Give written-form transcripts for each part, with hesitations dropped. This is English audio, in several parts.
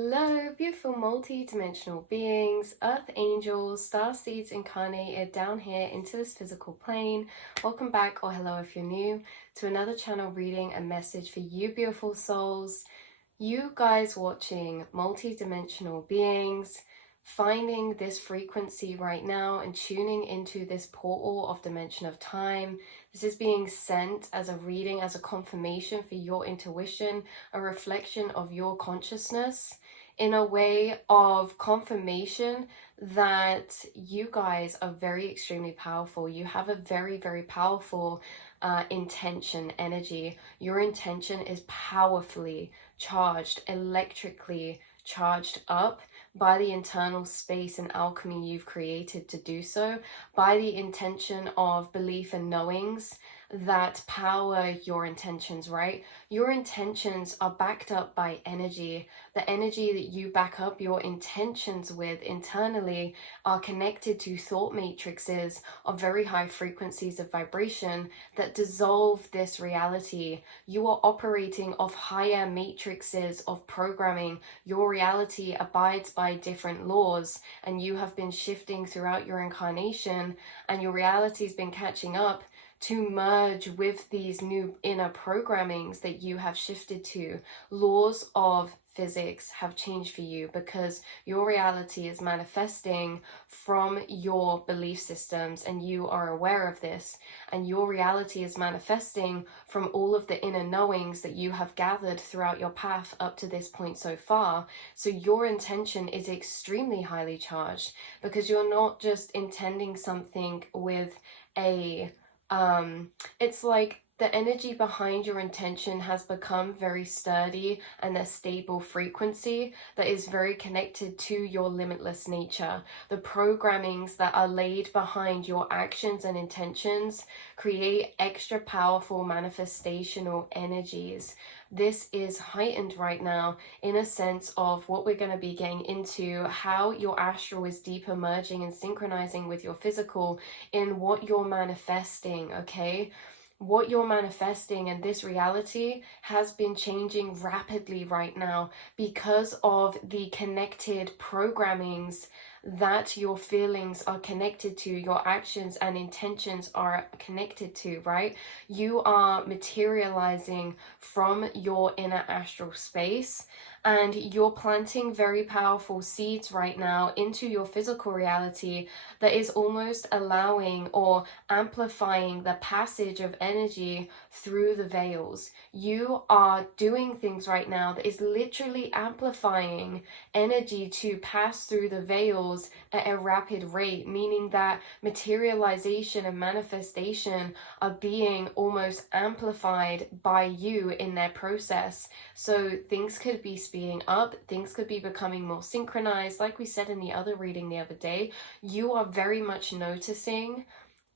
Hello, beautiful multi-dimensional beings, earth angels, star seeds incarnated down here into this physical plane. Welcome back, or hello if you're new, to another channel reading a message for you beautiful souls. You guys watching multi-dimensional beings, finding this frequency right now and tuning into this portal of dimension of time. This is being sent as a reading, as a confirmation for your intuition, a reflection of your consciousness, in a way of confirmation that you guys are very extremely powerful. You have a very, very powerful intention energy. Your intention is powerfully charged, electrically charged up by the internal space and alchemy you've created to do so, by the intention of belief and knowings that power your intentions, right? Your intentions are backed up by energy. The energy that you back up your intentions with internally are connected to thought matrices of very high frequencies of vibration that dissolve this reality. You are operating off higher matrices of programming. Your reality abides by different laws, and you have been shifting throughout your incarnation, and your reality has been catching up to merge with these new inner programmings that you have shifted to. Laws of physics have changed for you because your reality is manifesting from your belief systems, and you are aware of this, and your reality is manifesting from all of the inner knowings that you have gathered throughout your path up to this point so far. So your intention is extremely highly charged because you're not just intending something with a it's like the energy behind your intention has become very sturdy and a stable frequency that is very connected to your limitless nature. The programmings that are laid behind your actions and intentions create extra powerful manifestational energies. This is heightened right now in a sense of what we're going to be getting into, how your astral is deeper merging and synchronizing with your physical in what you're manifesting, okay? What you're manifesting and this reality has been changing rapidly right now because of the connected programmings that your feelings are connected to, your actions and intentions are connected to, right? You are materializing from your inner astral space, and you're planting very powerful seeds right now into your physical reality that is almost allowing or amplifying the passage of energy through the veils. You are doing things right now that is literally amplifying energy to pass through the veils at a rapid rate, meaning that materialization and manifestation are being almost amplified by you in their process. So things could be speeding up, things could be becoming more synchronized. Like we said in the other reading the other day, you are very much noticing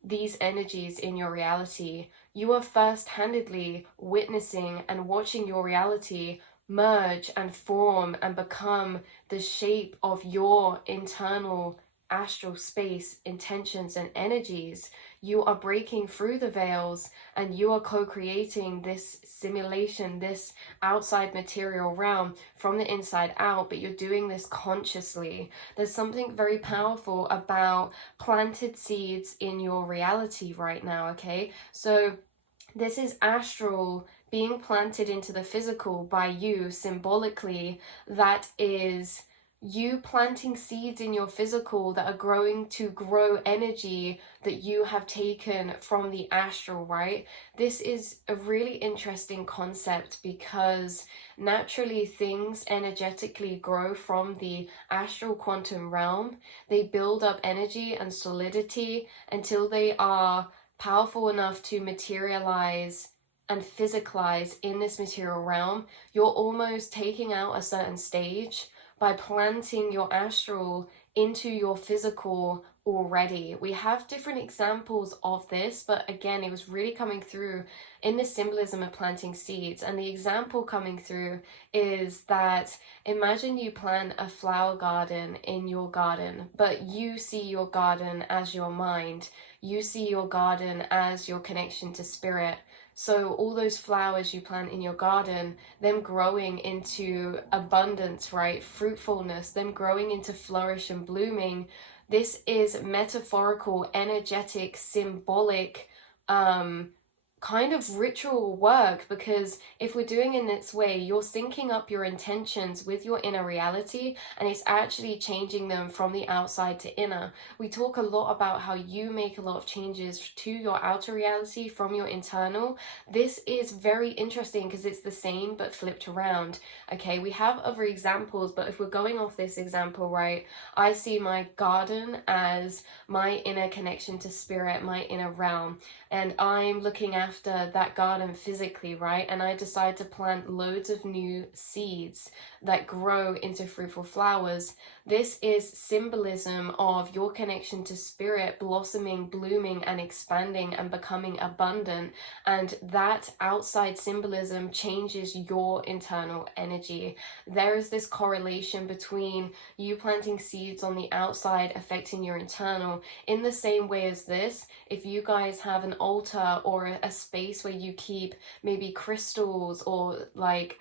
these energies in your reality. You are first-handedly witnessing and watching your reality merge and form and become the shape of your internal astral space, intentions and energies. You are breaking through the veils and you are co-creating this simulation, this outside material realm from the inside out, but you're doing this consciously. There's something very powerful about planted seeds in your reality right now, okay? So this is astral being planted into the physical by you symbolically. That is you planting seeds in your physical that are growing to grow energy that you have taken from the astral, right? This is a really interesting concept because naturally things energetically grow from the astral quantum realm. They build up energy and solidity until they are powerful enough to materialize and physicalize in this material realm. You're almost taking out a certain stage by planting your astral into your physical already. We have different examples of this, but again, it was really coming through in the symbolism of planting seeds. And the example coming through is that imagine you plant a flower garden in your garden, but you see your garden as your mind. You see your garden as your connection to spirit. So all those flowers you plant in your garden, them growing into abundance, right? Fruitfulness, them growing into flourish and blooming. This is metaphorical, energetic, symbolic, um, kind of ritual work, because if we're doing it in this way, you're syncing up your intentions with your inner reality, and it's actually changing them from the outside to inner. We talk a lot about how you make a lot of changes to your outer reality from your internal. This is very interesting because it's the same but flipped around. Okay, we have other examples, but if we're going off this example, right, I see my garden as my inner connection to spirit, my inner realm, and I'm looking after that garden physically, right? And I decide to plant loads of new seeds that grow into fruitful flowers. This is symbolism of your connection to spirit blossoming, blooming, and expanding and becoming abundant. And that outside symbolism changes your internal energy. There is this correlation between you planting seeds on the outside affecting your internal. In the same way as this, if you guys have an altar or a space where you keep maybe crystals or like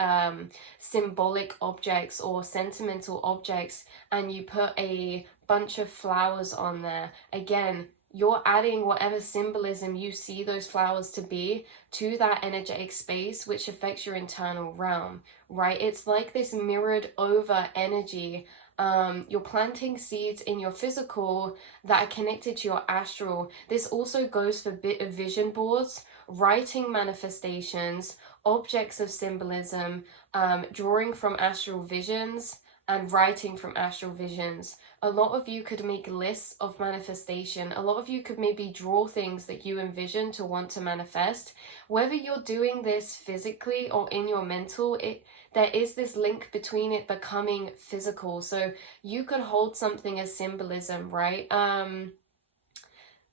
symbolic objects or sentimental objects, and you put a bunch of flowers on there, again, you're adding whatever symbolism you see those flowers to be to that energetic space, which affects your internal realm, right? It's like this mirrored over energy. You're planting seeds in your physical that are connected to your astral. This also goes for vision boards, writing manifestations, objects of symbolism, drawing from astral visions, and writing from astral visions. A lot of you could make lists of manifestation. A lot of you could maybe draw things that you envision to want to manifest. Whether you're doing this physically or in your mental, there is this link between it becoming physical. So you could hold something as symbolism, right?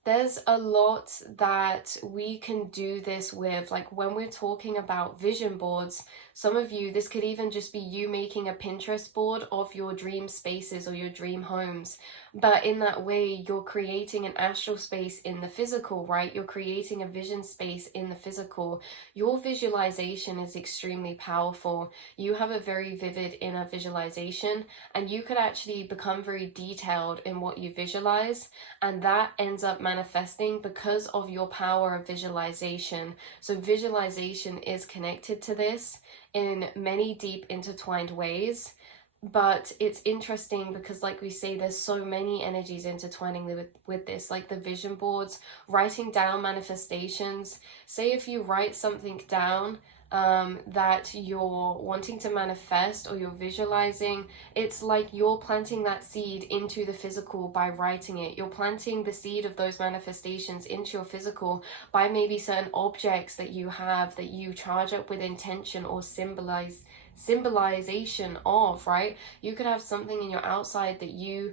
There's a lot that we can do this with, like when we're talking about vision boards. Some of you, this could even just be you making a Pinterest board of your dream spaces or your dream homes. But in that way, you're creating an astral space in the physical, right? You're creating a vision space in the physical. Your visualization is extremely powerful. You have a very vivid inner visualization, and you could actually become very detailed in what you visualize, and that ends up manifesting because of your power of visualization. So visualization is connected to this in many deep intertwined ways. But it's interesting because, like we say, there's so many energies intertwining with this, like the vision boards, writing down manifestations. Say if you write something down that you're wanting to manifest or you're visualizing, it's like you're planting that seed into the physical by writing it. You're planting the seed of those manifestations into your physical by maybe certain objects that you have that you charge up with intention or symbolization of, right? You could have something in your outside that you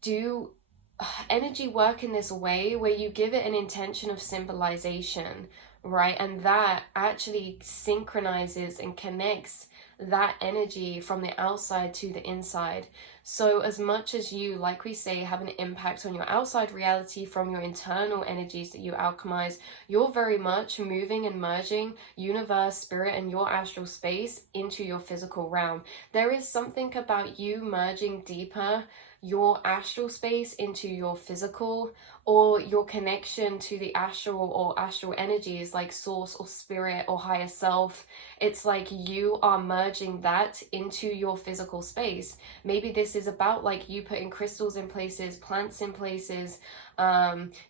do energy work in this way where you give it an intention of symbolization, right? And that actually synchronizes and connects that energy from the outside to the inside. So as much as you, like we say, have an impact on your outside reality from your internal energies that you alchemize, you're very much moving and merging universe, spirit, and your astral space into your physical realm. There is something about you merging deeper your astral space into your physical, or your connection to the astral or astral energies like source or spirit or higher self. It's like you are merging that into your physical space. Maybe this is about like you putting crystals in places, plants in places,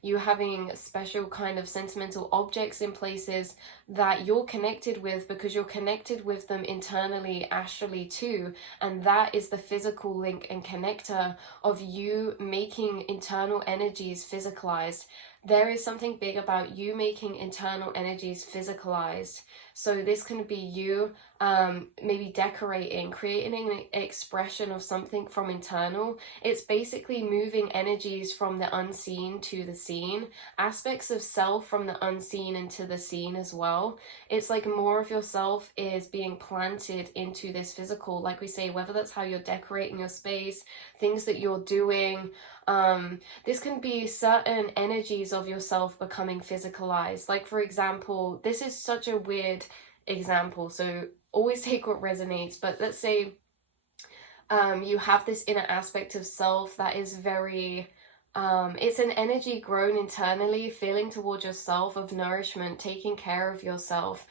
you having special kind of sentimental objects in places that you're connected with because you're connected with them internally, astrally too. And that is the physical link and connector of you making internal energies physicalized. There is something big about you making internal energies physicalized. So this can be you maybe decorating, creating an expression of something from internal. It's basically moving energies from the unseen to the seen, aspects of self from the unseen into the seen as well. It's like more of yourself is being planted into this physical, like we say, whether that's how you're decorating your space, things that you're doing. This can be certain energies of yourself becoming physicalized. Like, for example, this is such a weird example, so always take what resonates, but let's say you have this inner aspect of self that is very it's an energy grown internally, feeling towards yourself of nourishment, taking care of yourself,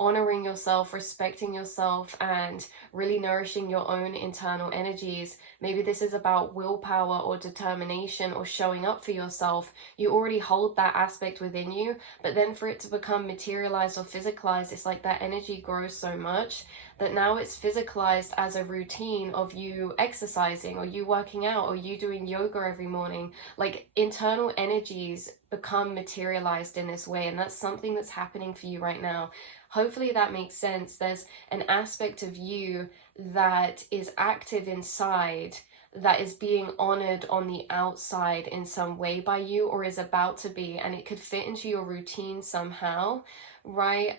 honoring yourself, respecting yourself, and really nourishing your own internal energies. Maybe this is about willpower or determination or showing up for yourself. You already hold that aspect within you, but then for it to become materialized or physicalized, it's like that energy grows so much that now it's physicalized as a routine of you exercising or you working out or you doing yoga every morning. Like, internal energies become materialized in this way, and that's something that's happening for you right now. Hopefully that makes sense. There's an aspect of you that is active inside that is being honored on the outside in some way by you, or is about to be, and it could fit into your routine somehow, right?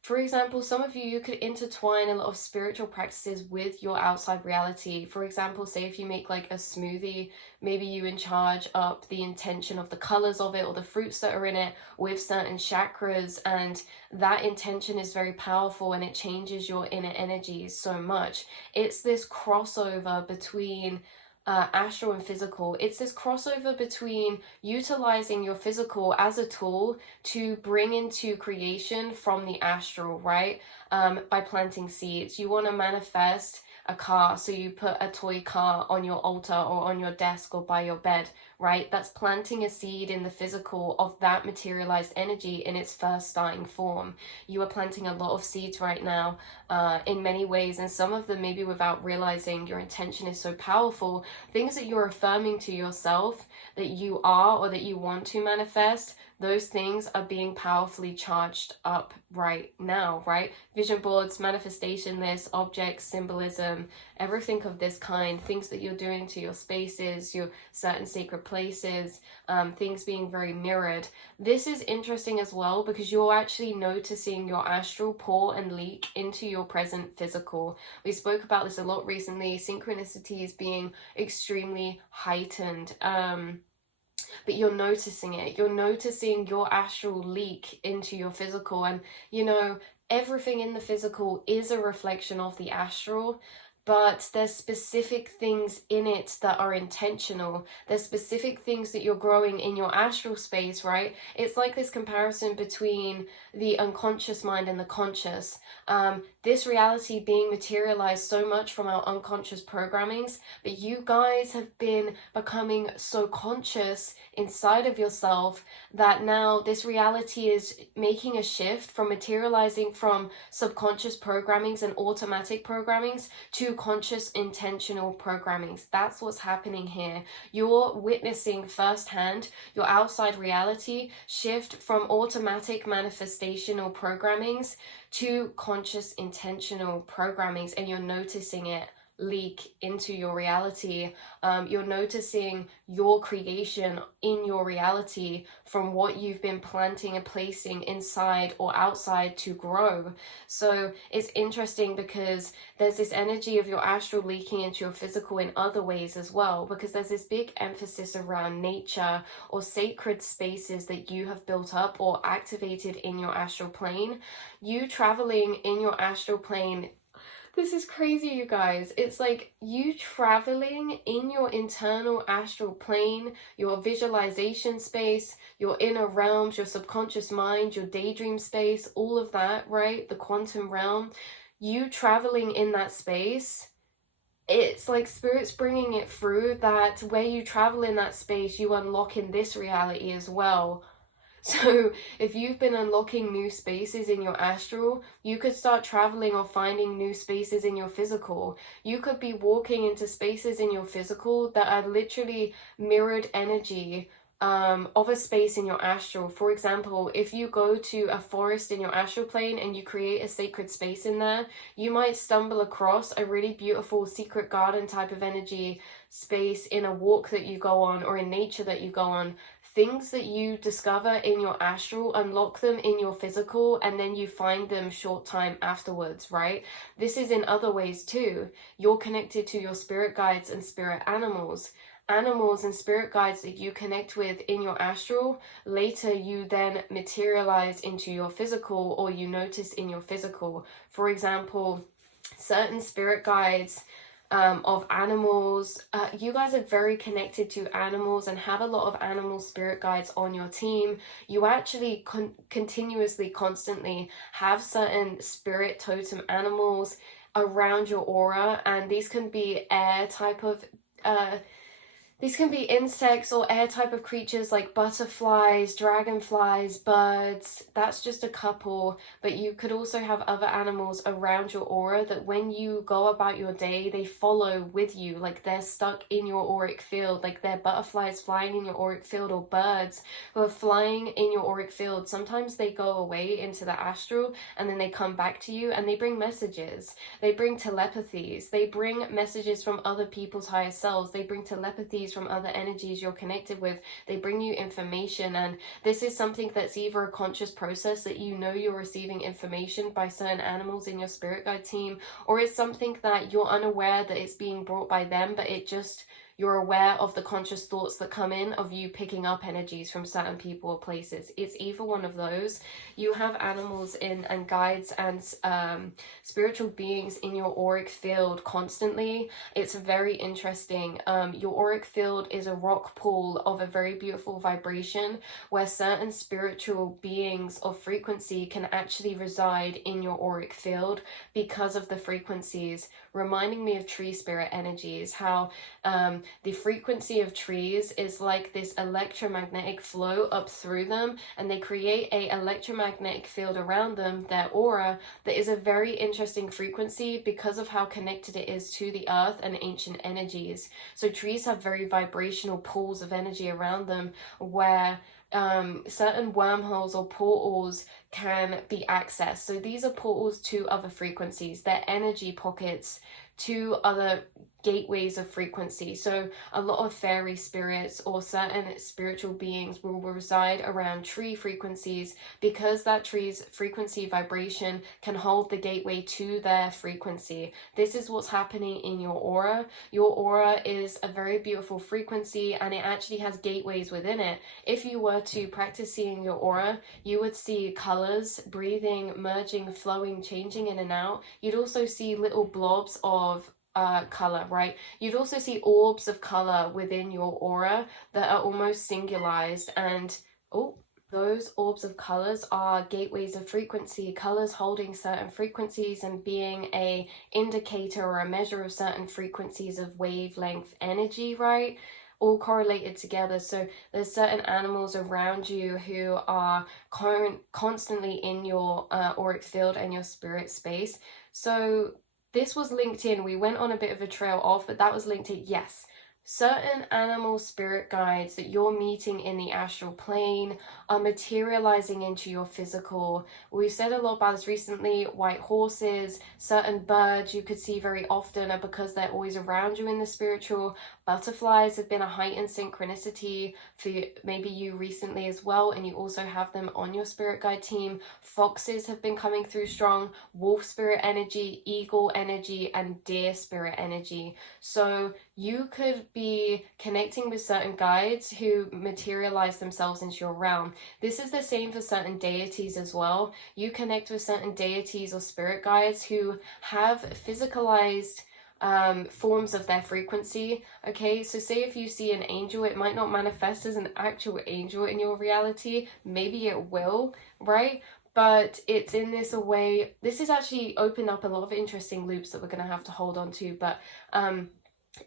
For example, some of you could intertwine a lot of spiritual practices with your outside reality. For example, say if you make like a smoothie, maybe you in charge up the intention of the colors of it or the fruits that are in it with certain chakras, and that intention is very powerful and it changes your inner energies so much. It's this crossover between astral and physical. It's this crossover between utilizing your physical as a tool to bring into creation from the astral, right? By planting seeds. You want to manifest a car, so you put a toy car on your altar or on your desk or by your bed, right? That's planting a seed in the physical of that materialized energy in its first starting form. You are planting a lot of seeds right now in many ways, and some of them maybe without realizing. Your intention is so powerful. Things that you're affirming to yourself that you are or that you want to manifest, those things are being powerfully charged up right now, right? Vision boards, manifestation lists, objects, symbolism, everything of this kind, things that you're doing to your spaces, your certain sacred places, things being very mirrored. This is interesting as well because you're actually noticing your astral pour and leak into your present physical. We spoke about this a lot recently. Synchronicity is being extremely heightened. But you're noticing it. You're noticing your astral leak into your physical, and you know, everything in the physical is a reflection of the astral, but there's specific things in it that are intentional. There's specific things that you're growing in your astral space, right? It's like this comparison between the unconscious mind and the conscious. This reality being materialized so much from our unconscious programmings, but you guys have been becoming so conscious inside of yourself that now this reality is making a shift from materializing from subconscious programmings and automatic programmings to conscious intentional programmings. That's what's happening here. You're witnessing firsthand your outside reality shift from automatic manifestational programmings to conscious intentional programmings, and you're noticing it leak into your reality. You're noticing your creation in your reality from what you've been planting and placing inside or outside to grow. So it's interesting because there's this energy of your astral leaking into your physical in other ways as well, because there's this big emphasis around nature or sacred spaces that you have built up or activated in your astral plane. You traveling in your astral plane, this is crazy, you guys. It's like you traveling in your internal astral plane, your visualization space, your inner realms, your subconscious mind, your daydream space, all of that, right? The quantum realm. You traveling in that space, it's like spirit's bringing it through that where you travel in that space, you unlock in this reality as well. So if you've been unlocking new spaces in your astral, you could start traveling or finding new spaces in your physical. You could be walking into spaces in your physical that are literally mirrored energy of a space in your astral. For example, if you go to a forest in your astral plane and you create a sacred space in there, you might stumble across a really beautiful secret garden type of energy space in a walk that you go on or in nature that you go on. Things that you discover in your astral, unlock them in your physical, and then you find them short time afterwards, right? This is in other ways too. You're connected to your spirit guides and spirit animals. Animals and spirit guides that you connect with in your astral, later you then materialize into your physical, or you notice in your physical. For example, certain spirit guides of animals. You guys are very connected to animals and have a lot of animal spirit guides on your team. You actually continuously, constantly have certain spirit totem animals around your aura, and these can be air type of these can be insects or air type of creatures like butterflies, dragonflies, birds. That's just a couple, but you could also have other animals around your aura that when you go about your day, they follow with you, like they're stuck in your auric field, like they're butterflies flying in your auric field, or birds who are flying in your auric field. Sometimes they go away into the astral and then they come back to you and they bring messages. They bring telepathies. They bring messages from other people's higher selves. They bring telepathies from other energies you're connected with. They bring you information, and this is something that's either a conscious process that you know you're receiving information by certain animals in your spirit guide team, or it's something that you're unaware that it's being brought by them, but you're aware of the conscious thoughts that come in of you picking up energies from certain people or places. It's either one of those. You have animals in and guides and spiritual beings in your auric field constantly. It's very interesting. Your auric field is a rock pool of a very beautiful vibration where certain spiritual beings of frequency can actually reside in your auric field because of the frequencies, reminding me of tree spirit energies, how the frequency of trees is like this electromagnetic flow up through them, and they create a electromagnetic field around them, their aura, that is a very interesting frequency because of how connected it is to the earth and ancient energies. So trees have very vibrational pools of energy around them where certain wormholes or portals can be accessed. So these are portals to other frequencies. They're energy pockets to other gateways of frequency. So a lot of fairy spirits or certain spiritual beings will reside around tree frequencies because that tree's frequency vibration can hold the gateway to their frequency. This is what's happening in your aura. Your aura is a very beautiful frequency, and it actually has gateways within it. If you were to practice seeing your aura, you would see colors, breathing, merging, flowing, changing in and out. You'd also see little blobs of color, right? You'd also see orbs of color within your aura that are almost singularized, and those orbs of colors are gateways of frequency, colors holding certain frequencies and being a indicator or a measure of certain frequencies of wavelength energy, right? All correlated together. So there's certain animals around you who are constantly in your auric field and your spirit space. So this was linked in. We went on a bit of a trail off, but that was linked in. Yes, certain animal spirit guides that you're meeting in the astral plane are materializing into your physical. We've said a lot about this recently. White horses, certain birds you could see very often are because they're always around you in the spiritual. Butterflies have been a heightened synchronicity for maybe you recently as well, and you also have them on your spirit guide team. Foxes have been coming through strong, wolf spirit energy, eagle energy, and deer spirit energy. So you could be connecting with certain guides who materialize themselves into your realm. This is the same for certain deities as well. You connect with certain deities or spirit guides who have physicalized forms of their frequency. Okay, so say if you see an angel, it might not manifest as an actual angel in your reality. Maybe it will, right? But it's in this a way. This has actually opened up a lot of interesting loops that we're going to have to hold on to, but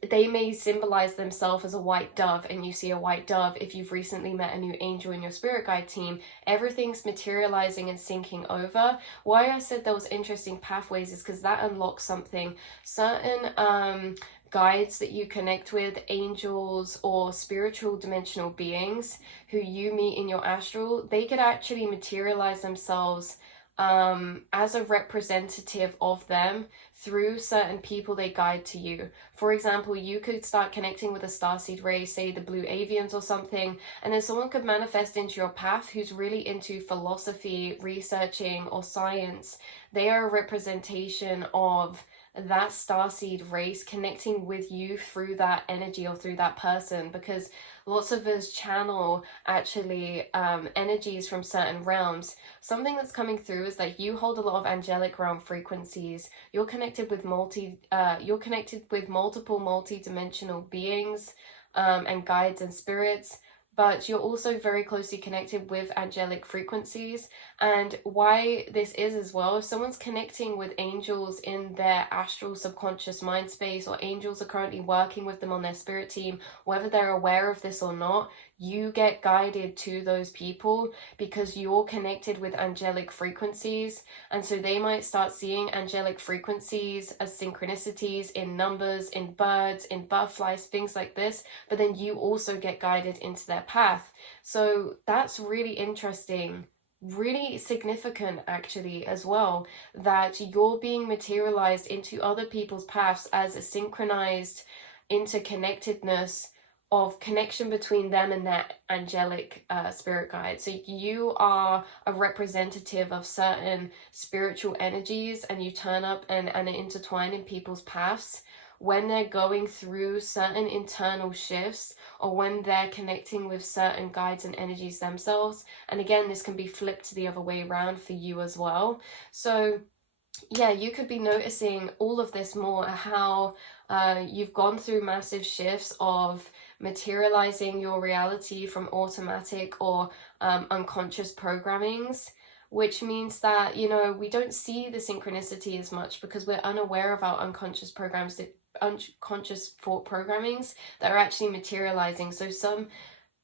they may symbolize themselves as a white dove, and you see a white dove. If you've recently met a new angel in your spirit guide team, everything's materializing and syncing over. Why I said there was interesting pathways is because that unlocks something. Certain guides that you connect with, angels or spiritual dimensional beings who you meet in your astral, they could actually materialize themselves as a representative of them through certain people they guide to you. For example, you could start connecting with a starseed race, say the blue avians or something, and then someone could manifest into your path who's really into philosophy, researching, or science. They are a representation of that starseed race connecting with you through that energy or through that person, because lots of us channel actually energies from certain realms. Something that's coming through is that you hold a lot of angelic realm frequencies. You're connected with multiple multi-dimensional beings and guides and spirits, but you're also very closely connected with angelic frequencies. And why this is as well, if someone's connecting with angels in their astral subconscious mind space, or angels are currently working with them on their spirit team, whether they're aware of this or not, you get guided to those people because you're connected with angelic frequencies. And so they might start seeing angelic frequencies as synchronicities in numbers, in birds, in butterflies, things like this, but then you also get guided into their path. So that's really interesting, really significant actually as well, that you're being materialized into other people's paths as a synchronized interconnectedness of connection between them and their angelic spirit guide. So you are a representative of certain spiritual energies, and you turn up and intertwine in people's paths when they're going through certain internal shifts, or when they're connecting with certain guides and energies themselves. And again, this can be flipped the other way around for you as well. So yeah, you could be noticing all of this more, how you've gone through massive shifts of materializing your reality from automatic or unconscious programmings, which means that, you know, we don't see the synchronicity as much because we're unaware of our unconscious programs, unconscious thought programmings that are actually materializing. So some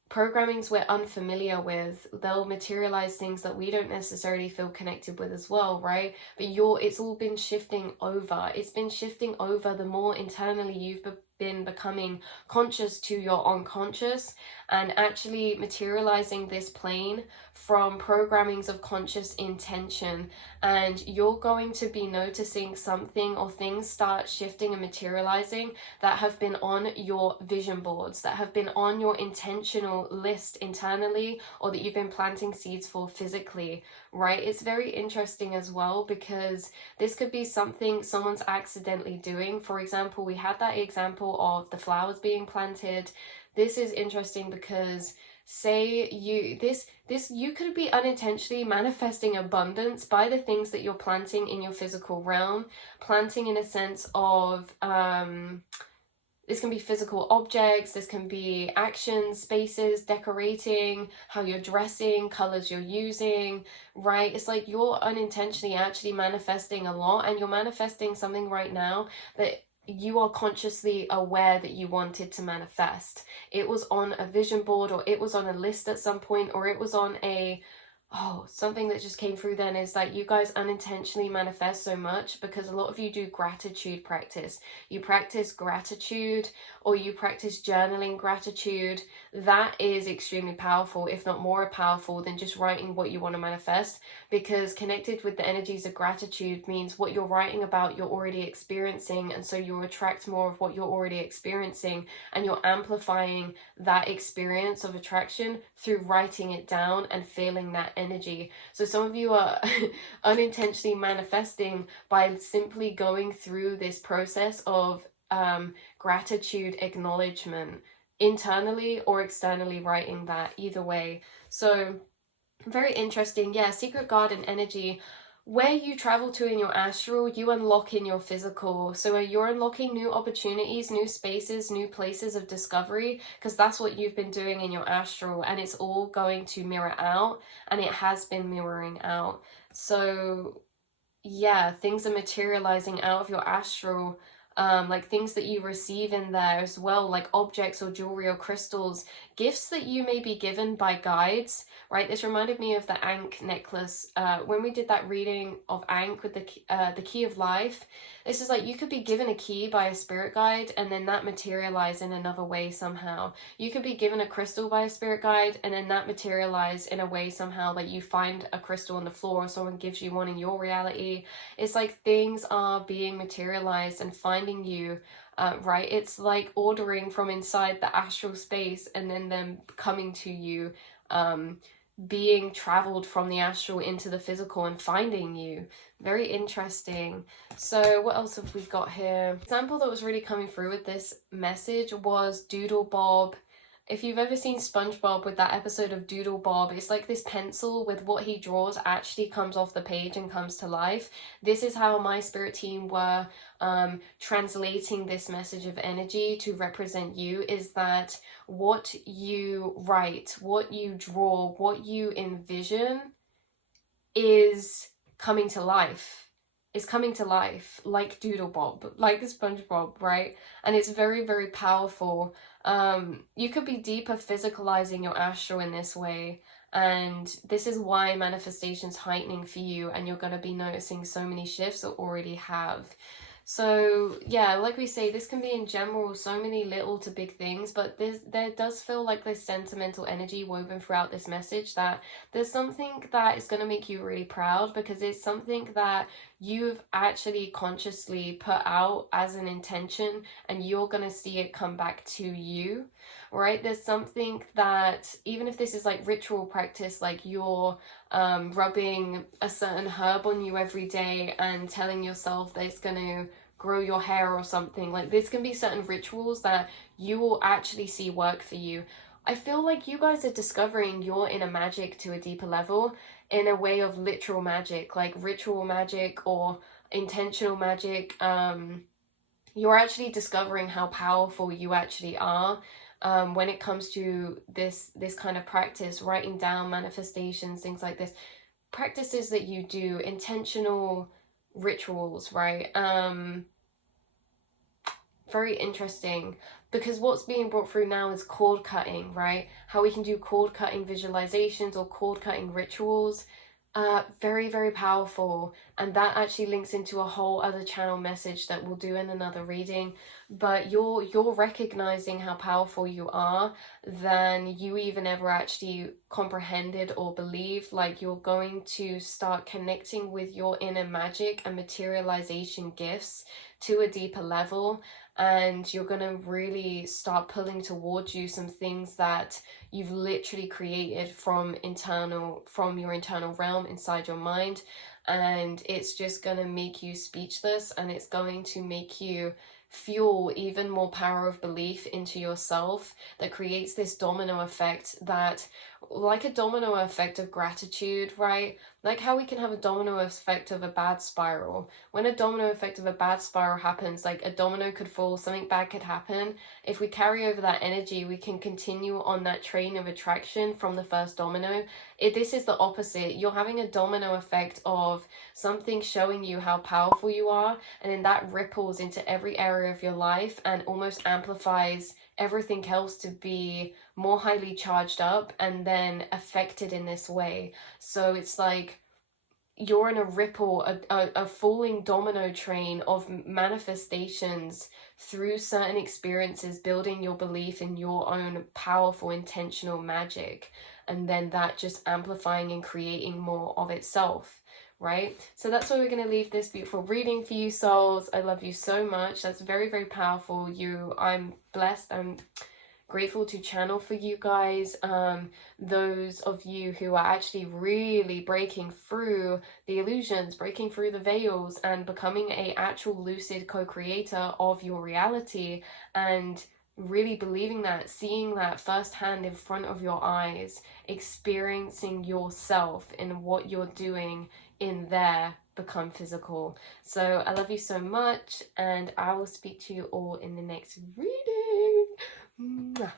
programmings we're unfamiliar with, they'll materialize things that we don't necessarily feel connected with as well, right? But it's all been shifting over. It's been shifting over the more internally you've been becoming conscious to your unconscious, and actually materializing this plane from programmings of conscious intention. And you're going to be noticing something, or things start shifting and materializing that have been on your vision boards, that have been on your intentional list internally, or that you've been planting seeds for physically, right? It's very interesting as well, because this could be something someone's accidentally doing. For example, we had that example of the flowers being planted. This is interesting because say you could be unintentionally manifesting abundance by the things that you're planting in your physical realm. Planting in a sense of this can be physical objects, this can be actions, spaces, decorating, how you're dressing, colors you're using, right? It's like you're unintentionally actually manifesting a lot, and you're manifesting something right now that you are consciously aware that you wanted to manifest. It was on a vision board, or it was on a list at some point, or it was on something that just came through then is that you guys unintentionally manifest so much because a lot of you do gratitude practice. You practice gratitude, or you practice journaling gratitude. That is extremely powerful, if not more powerful than just writing what you want to manifest, because connected with the energies of gratitude means what you're writing about you're already experiencing, and so you'll attract more of what you're already experiencing, and you're amplifying that experience of attraction through writing it down and feeling that energy. So some of you are unintentionally manifesting by simply going through this process of gratitude acknowledgement, internally or externally writing that, either way. So very interesting. Yeah, secret garden energy. Where you travel to in your astral, you unlock in your physical. So you're unlocking new opportunities, new spaces, new places of discovery, because that's what you've been doing in your astral, and it's all going to mirror out, and it has been mirroring out. So yeah, things are materializing out of your astral like things that you receive in there as well, like objects or jewelry or crystals, gifts that you may be given by guides, right? This reminded me of the Ankh necklace. When we did that reading of Ankh with the key of life, this is like you could be given a key by a spirit guide and then that materialize in another way somehow. You could be given a crystal by a spirit guide and then that materialize in a way somehow, like you find a crystal on the floor or someone gives you one in your reality. It's like things are being materialized and finding you, right? It's like ordering from inside the astral space and then them coming to you, being traveled from the astral into the physical and finding you. Very interesting. So what else have we got here? Example that was really coming through with this message was Doodle Bob. If you've ever seen SpongeBob with that episode of Doodle Bob, it's like this pencil with what he draws actually comes off the page and comes to life. This is how my spirit team were translating this message of energy to represent you, is that what you write, what you draw, what you envision is coming to life. Is coming to life like Doodle Bob, like the SpongeBob, right? And it's very, very powerful. You could be deeper physicalizing your astral in this way, and this is why manifestation's heightening for you, and you're going to be noticing so many shifts or already have. So yeah, like we say, this can be in general so many little to big things, but there does feel like this sentimental energy woven throughout this message, that there's something that is going to make you really proud because it's something that you've actually consciously put out as an intention and you're going to see it come back to you, right? There's something that, even if this is like ritual practice, like you're rubbing a certain herb on you every day and telling yourself that it's going to grow your hair or something, like this can be certain rituals that you will actually see work for you. I feel like you guys are discovering your inner magic to a deeper level in a way of literal magic, like ritual magic or intentional magic. You're actually discovering how powerful you actually are when it comes to this kind of practice, writing down manifestations, things like this, practices that you do, intentional rituals, right? Very interesting, because what's being brought through now is cord cutting, right? How we can do cord cutting visualizations or cord cutting rituals. Very, very powerful, and that actually links into a whole other channel message that we'll do in another reading. But you're recognizing how powerful you are than you even ever actually comprehended or believed. Like you're going to start connecting with your inner magic and materialization gifts to a deeper level, and you're going to really start pulling towards you some things that you've literally created from your internal realm inside your mind, and it's just going to make you speechless, and it's going to make you fuel even more power of belief into yourself that creates this domino effect, that like a domino effect of gratitude, right? Like how we can have a domino effect of a bad spiral. When a domino effect of a bad spiral happens, like a domino could fall, something bad could happen. If we carry over that energy, we can continue on that train of attraction from the first domino. This is the opposite. You're having a domino effect of something showing you how powerful you are, and then that ripples into every area of your life and almost amplifies everything else to be more highly charged up and then affected in this way. So it's like you're in a ripple, a falling domino train of manifestations through certain experiences, building your belief in your own powerful intentional magic, and then that just amplifying and creating more of itself, right? So that's where we're going to leave this beautiful reading for you, souls. I love you so much. That's very, very powerful. I'm blessed. I'm grateful to channel for you guys. Those of you who are actually really breaking through the illusions, breaking through the veils, and becoming a actual lucid co-creator of your reality, and really believing that, seeing that firsthand in front of your eyes, experiencing yourself in what you're doing in there become physical. So I love you so much, and I will speak to you all in the next reading. Mwah.